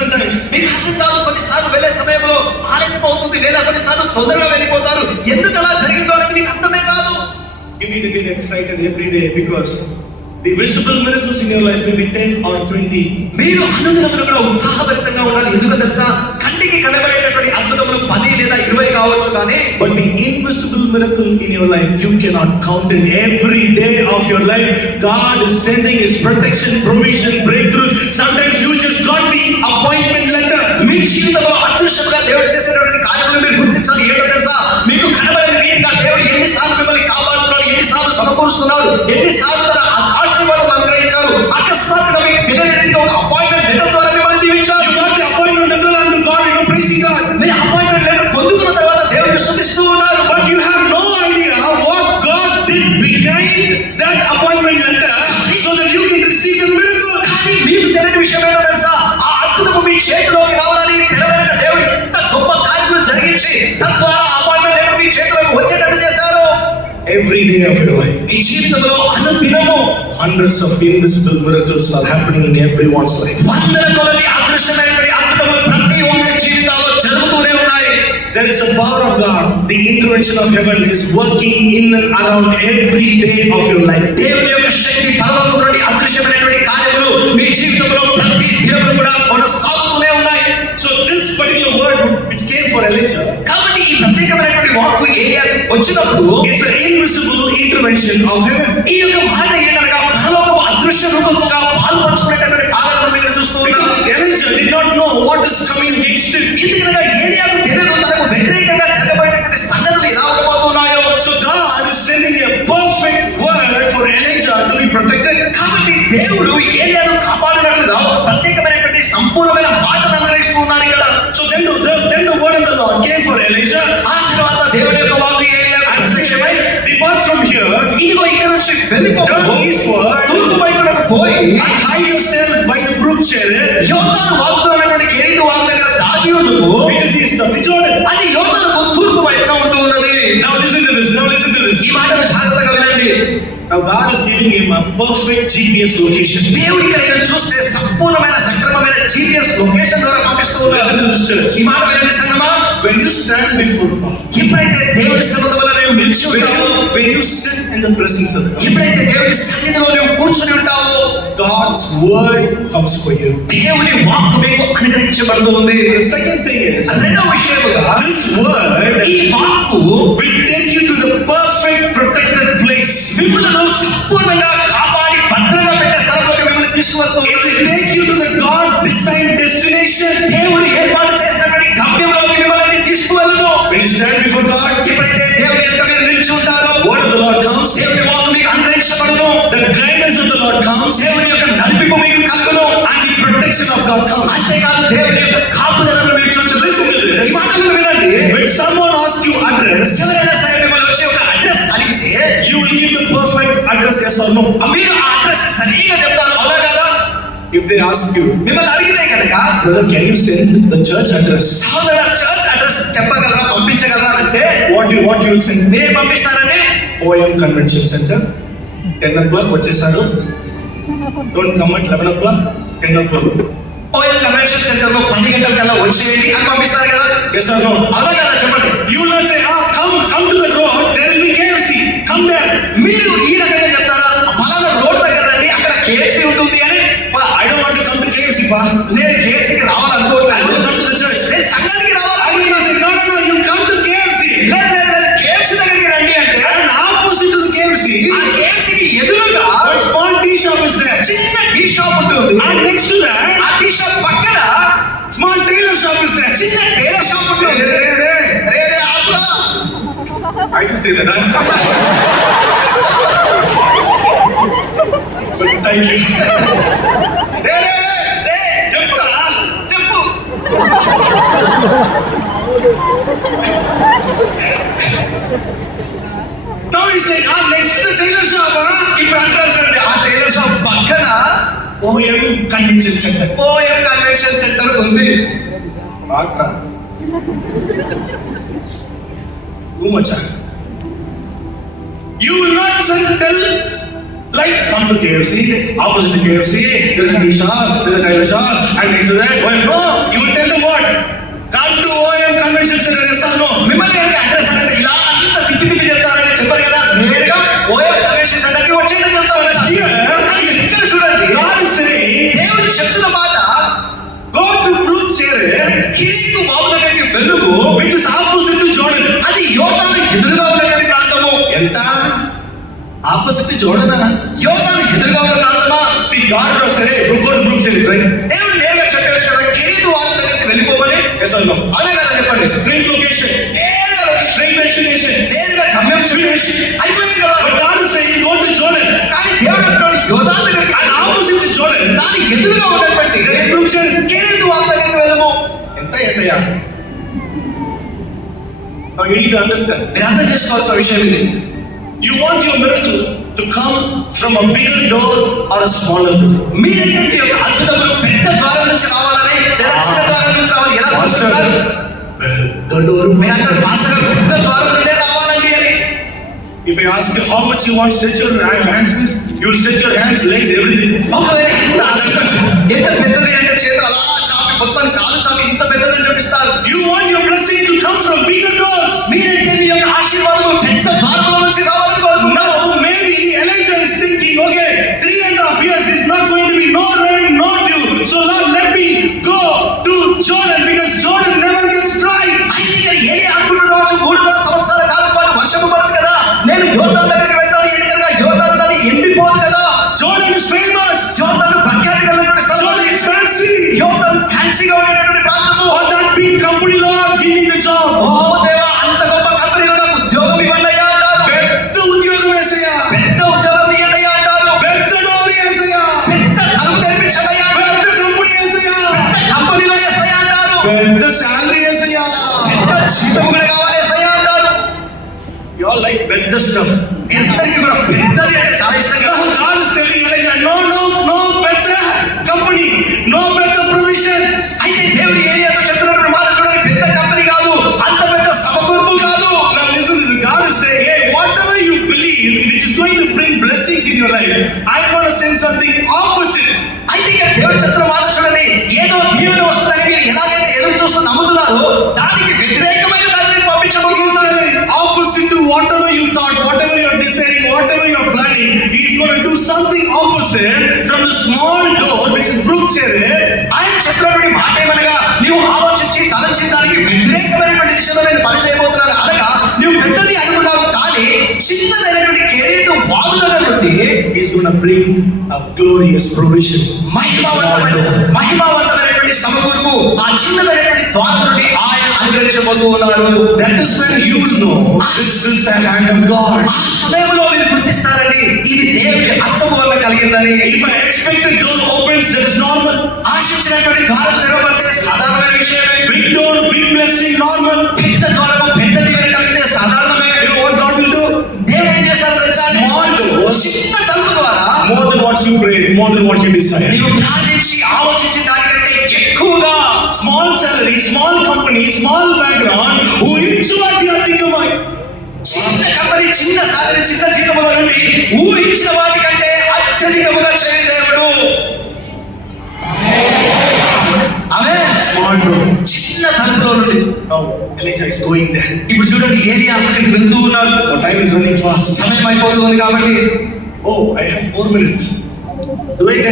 certain times. మీకు అర్థం కాదు, కొన్నిసార్లు వెళ్ళే సమయంలో ఆలస్యం అవుతుంది, లేదా కొన్నిసార్లు తొందరగా వెళ్ళిపోతారు. ఎందుకు అలా జరిగిందో అనేది మీకు అర్థమే కాదు. You need to get excited every day because the visible miracles in your life may be 10 or 20. మీరు అనుదినములు కూడా ఉత్సాహభరితంగా ఉండాలి. ఎందుకు తెలుసా? కంటికి కనబడేటటువంటి అద్భుతములు 10 లేదా 20 కావచ్చు, కానీ but the invisible miracle in your life you cannot count it. Every day of your life God is sending His protection, provision, breakthroughs. Sometimes you just got the appointment letter. మీ జీవితంలో అదృశ్యంగా దేవుడు చేసేటువంటి కార్యములు మీరు గుర్తించాలి. ఏంటో తెలుసా? మీకు కనబడని రీతిగా దేవుడు ఎన్నిసార్లు మిమ్మల్ని కాపాడుతున్నాడు, ఎన్నిసార్లు సమకూరుస్తున్నాడు, ఎన్నిసార్లు తన ఆశీర్వాదాలు అనుగ్రహించారు. అకస్మాత్తుగా మీకు తెలియని రీతిగా ఒక అపాయింట్మెంట్ లెటర్ ద్వారా మిమ్మల్ని దీవించారు. You got the appointment letter and God, you know, praising God. మీరు అపాయింట్మెంట్ లెటర్ పొందుకున్న తర్వాత దేవుడిని స్తుతిస్తూ ఉన్నారు. But you have no idea what God did behind that appointment letter so that you can receive the miracle. కానీ మీకు తెలియని విషయం ఏంటో తెలుసా? ఆ అద్భుతము మీ చేతిలోకి రావడానికి తెరవెనక దేవుడు ఎంత గొప్ప కార్యములు జరిగించి తద్వారా అపాయింట్మెంట్ లెటర్ మీ చేతిలోకి వచ్చేటట్టు చేశారు. Every day of your life, మీ జీవితంలో అనుదినము hundreds of invisible miracles are happening in everyone's life. వందల కొలది అదృశ్యమైనటువంటి అద్భుతములు ప్రతి ఒక్కరి జీవితాల్లో జరుగుతూనే ఉన్నాయి. There is a power of God. The intervention of heaven is working in and around every day of your life. దేవుని యొక్క శక్తి, పరలోకం నుండి అదృశ్యమైనటువంటి కార్యములు మీ జీవితంలో ప్రతి దినము కూడా కొనసాగుతూనే ఉన్నాయి. So this particular word which came for Elijah, కాబట్టి ఈ ప్రత్యేకమైనటువంటి వాక్కు ఏలియా వచ్చినప్పుడు it's an invisible intervention of heaven. ఈ యొక్క మాట ఏంటనగా పరలోకం అదృశ్య రూపంగా పాల్పంచుకునేటటువంటి కార్యక్రమం మీరు చూస్తూ ఉన్నారు. Because Elijah did not know what is coming against him. ఎందుకనగా ఏలియాకు తెలియదు తనకు వ్యతిరేకంగా జరగబోయేటటువంటి సంగతులు ఎలా ఉండబోతున్నాయో. So God is sending a perfect word for Elijah to be protected. కాబట్టి దేవుడు ఏలియాను కాపాడినట్లుగా ఒక ప్రత్యేకమైనటువంటి సంపూర్ణమైన మాటను అనుగ్రహిస్తూ ఉన్నారు ఇక్కడ. So then the word of the Lord came for Elijah. ఆ తర్వాత దేవుని యొక్క వాక్కు ఏలియాకు ప్రత్యక్షమై, Depart from here, ఇదిగో ఇక్కడ నుంచి వెళ్ళిపో, turn eastward, తూర్పు వైపునకు పోయి and hide yourself by the brook Cherith, యోర్దాను వాగులో ఉన్నటువంటి కెరీతు వాగు దగ్గర దాగి ఉండుము, which is east of the Jordan. అది యోర్దానుకు తూర్పు వైపున ఉంటూ ఉన్నది. Now listen to this. ఈ మాటను జాగ్రత్తగా వినండి. Now God is giving him a perfect GPS location. దేవుడు ఇక్కడ చూస్తే సంపూర్ణమైన సక్రమమైన జీపీఎస్ లొకేషన్ ద్వారా పంపిస్తూ ఉన్నారు. Listen to this, church. ఈ మాట వినండి సంగమా. When you stand before God, ఎప్పుడైతే దేవుని సన్నిధిలో నీవు నిలిచి ఉంటావో, when you sit in the presence of God, ఎప్పుడైతే దేవుని సన్నిధిలో నీవు కూర్చొని ఉంటావో, God's word comes for you. దేవుని వాక్కు మీకు అనుగ్రహించబడుతూ ఉంది. The second thing is, రెండవ విషయముగా this word ఈ వాక్కు will take you to the perfect protected place. మిమ్మల్ని సంపూర్ణంగా కాపాడి భద్రంగా పెట్టే స్థలంలోకి మిమ్మల్ని తీసుకువెళ్తూ It will take you to the God designed destination. దేవుడు ఏర్పాటు చేసినటువంటి గమ్యంలోకి మిమ్మల్ని తీసుకువెళ్ళను. When you stand before God, ఎప్పుడైతే దేవుని ఎదుట మీరు నిలిచి ఉంటారో, word of the Lord comes. దేవుని వాక్కు మీకు అనుగ్రహించబడును. The guidance of the Lord comes. దేవుని యొక్క నడిపింపు మీకు కలుగును. And the protection of God comes. అంతేకాదు దేవుని యొక్క కాపుదలను మీరు చూడవచ్చు. ఈ మాటలు వినండి. When someone asks you address, ఎవరైనా సరే మిమ్మల్ని వచ్చి ఒక అడ్రస్ అడిగితే you will give the perfect address, yes or no. మీరు ఆ అడ్రస్ సరిగా చెప్తారు, అవునా కదా? If they ask you, మిమ్మల్ని అడిగితే కనుక, brother, can you send the church address? సహోదర చర్చ్ అడ్రస్ చెప్పగలరా, పంపించగలరా అంటే What you will send? మీరే పంపిస్తారండి. OM Convention Center, 10 o'clock వచ్చేసారు. Don't come at 11 o'clock, 10 o'clock. OM convention centre లో 10 గంటల కల్లా వచ్చేయండి అని పంపిస్తారు కదా? Yes or no? అవునా కదా చెప్పండి. You will not say, come to the road, there will be KFC, come there. మీరు ఈ రకంగా చెప్తారా? పలానా రోడ్ దగ్గర రండి, అక్కడ కేఎఫ్సీ ఉంటుంది అని. Pa, I don't want to come to KFC, pa. నేను కేఎఫ్సీకి I రావాలనుకోవట్లేదు, want to come to the church. నేను సంఘానికి I రావాలి. will say, no, you come to KFC. లేదు కేఎఫ్సీ దగ్గరికి రండి అంటే, And opposite to the KFC, ఆ కేఎఫ్సీకి ఎదురుగా a small tea shop is there. చిన్న టీ షాప్ ఉంటుంది. And next to that, ఆ టీ షాప్ పక్కన small tailor shop is there. చిన్న టైలర్ షాప్ Hey, ఉంటుంది. hey, hey. రే ఆపురా. I can say that. But thank you. Hey, hey, hey. రే చెప్పురా. చెప్పు. Now he's saying, next to the tailor shop, ఇప్పుడు అంటారు చూడండి, ఆ టైలర్ షాప్ పక్కన OM Convention Center. OM convention centre ఉంది. Batra. Too much. You will not tell, like, come to KFC, opposite to KFC, there's a tea shop, there's a tailor shop, and next to that, well, no. which is opposite to Jordan. అది యోర్దాను ఎదురుగా ఉన్నటువంటి ప్రాంతము. ఎంత opposite జోర్డనా? యోర్దాను ఎదురుగా ఉన్న ప్రాంతమా? See, God was saying, go to Brookside, right? దేవుడు నేరుగా చెప్పాడు కదా, కెరీతు వాగు దగ్గరికి వెళ్ళిపోమని. Yes or no? అదే కదా చెప్పండి. Straight location, నేరుగా straight destination. నేరుగా గమ్యం Finish. అయిపోయింది కదా. But God is saying, go to Jordan. కానీ దేవుడు అంటున్నాడు యోర్దాను దగ్గరికి And opposite to Jordan, దానికి ఎదురుగా ఉన్నటువంటి there is Brookside. కెరీతు వాగు దగ్గరికి వెళ్ళము. ఎంత ఎసయ్యా? Now you need to understand. మీరు అర్థం చేసుకోవాల్సిన విషయం ఇది. You want your miracle to come from a bigger door or a smaller door. మీ దగ్గరికి ఒక అద్భుతములు పెద్ద ద్వారం నుంచి రావాలని లేదా చిన్న ద్వారం నుంచి రావాలి ఎలా వస్తున్నారు? పెద్ద door. మీరు అంటారు మాస్టర్ గారు పెద్ద ద్వారం నుండే రావాలండి అని. If I ask you how much you want to stretch your hands, please, you will stretch your hands, legs, everything. ఒకవేళ ఎంత పెద్దది అంటే చేతులు అలా చాపి మొత్తం కాలు చాపి ఇంత పెద్దదని చూపిస్తారు. You want your blessing to come from bigger doors. మీ దగ్గర మీ యొక్క ఆశీర్వాదము పెద్ద ద్వారం నుంచి రావాలని కోరుకుంటున్నారు. Now maybe Elijah is thinking, okay, 3.5 years is not going to be no rain, no dew. So Lord, let me go to Jordan because Jordan never gets dry. అయితే ఇక్కడ ఏ అనుకుంటున్నావు? 3.5 సంవత్సరాల కాలం పాటు వర్షం పడదు కదా. నేను యోర్దాను దగ్గరికి వెళ్తాను ఎందుకంటే యోర్దాను నది ఎండిపోదు కదా. Jordan is famous. యోర్దాను ప్రఖ్యాతి కలిగినటువంటి స్థలం. Jordan is fancy. యోర్దాను ఫ్యాన్సీగా ఉండేటువంటి ప్రాంతము. Oh, that big company, Lord, give me the job. ఓ దేవా, అంత గొప్ప కంపెనీలో నాకు ఉద్యోగం ఇవ్వండి అయ్యా అంటారు. పెద్ద ఉద్యోగం వేసయ్యా. పెద్ద ఉద్యోగం ఇవ్వండి అయ్యా అంటారు. పెద్ద డోర్ వేసయ్యా. పెద్ద తలుపు తెరిపించండి అయ్యా. పెద్ద కంపెనీ వేసయ్యా. పెద్ద కంపెనీలో ఎస్ఐ అంటారు. పెద్ద శాలరీ వేసయ్యా. పెద్ద జీతం కూడా కావాలి ఎస్ఐ అంటారు. You all like పెద్ద stuff. అందరికీ కూడా పెద్దది అంటే చాలా ఇష్టం Now కదా. God is telling Elijah, no పెద్ద కంపెనీ, no పెద్ద ప్రొవిజన్. అయితే దేవుడు ఏలియాతో చెప్తున్నటువంటి మాట చూడండి, పెద్ద కంపెనీ కాదు, అంత పెద్ద సమకూర్పు కాదు. Now listen to this. God is saying, hey, whatever you believe which is going to bring blessings in your life, I'm going to send something opposite. అయితే ఇక్కడ దేవుడు చెప్తున్న మాట చూడండి, ఏదో దీవెన వస్తుందని మీరు ఎలాగైతే ఎదురు చూస్తూ నమ్ముతున్నారో దానికి వ్యతిరేకమైన దాన్ని నేను He పంపించబోతున్నాను. is opposite to whatever you thought, whatever you're deciding, whatever you're planning. He's going to do something opposite from the small door which is Brookside. ఆయన చెప్పినటువంటి మాట ఏమనగా, నీవు ఆలోచించి తలంచిన దానికి వ్యతిరేకమైనటువంటి దిశలో నేను పని చేయబోతున్నాను అనగా, నువ్వు పెద్దది అనుకున్నావు కానీ చిన్నదైనటువంటి కెరీర్ వాగుదల నుండి He's going to bring a glorious provision. మహిమావంతమైనటువంటి సమకూర్పు ఆ చిన్నదైనటువంటి ద్వారం నుండి ఆయన అనుగ్రహించబోతూ ఉన్నారు. That is when you will know this is the hand of God. ఆ సమయంలో మీరు గుర్తిస్తారండి, ఇది దేవుడి హస్తము వల్ల కలిగిందని. If I expect a door opens, that is normal. ఆశించినటువంటి ద్వారం తెరవబడితే సాధారణమైన విషయమే. Big door, big blessing, normal. పెద్ద ద్వారము పెద్ద దీవెన కలిగితే సాధారణమే. You know what God will do? దేవుడు ఏం చేస్తారో తెలుసా? Small door, చిన్న తలుపు ద్వారా more than what you pray, more than what you desire. నీవు ప్రార్థించి ఆలోచించి దానికంటే ఎక్కువగా Small salary, small company, small background, who ఇచ్చువాటి అధికమై. చిన్న కంపెనీ, చిన్న సాలరీ, చిన్న జీతముల నుండి ఊహించిన వాటి కంటే అత్యధికముగా చేయు దేవుడు. ఆమేన్. Small door. చిన్న తలుపులో నుండి. Now Elijah is going there. ఇప్పుడు చూడండి, ఏలియా అక్కడికి వెళ్తూ ఉన్నాడు. Now time is running fast. సమయం అయిపోతుంది కాబట్టి Oh, I have 4 minutes. Do I get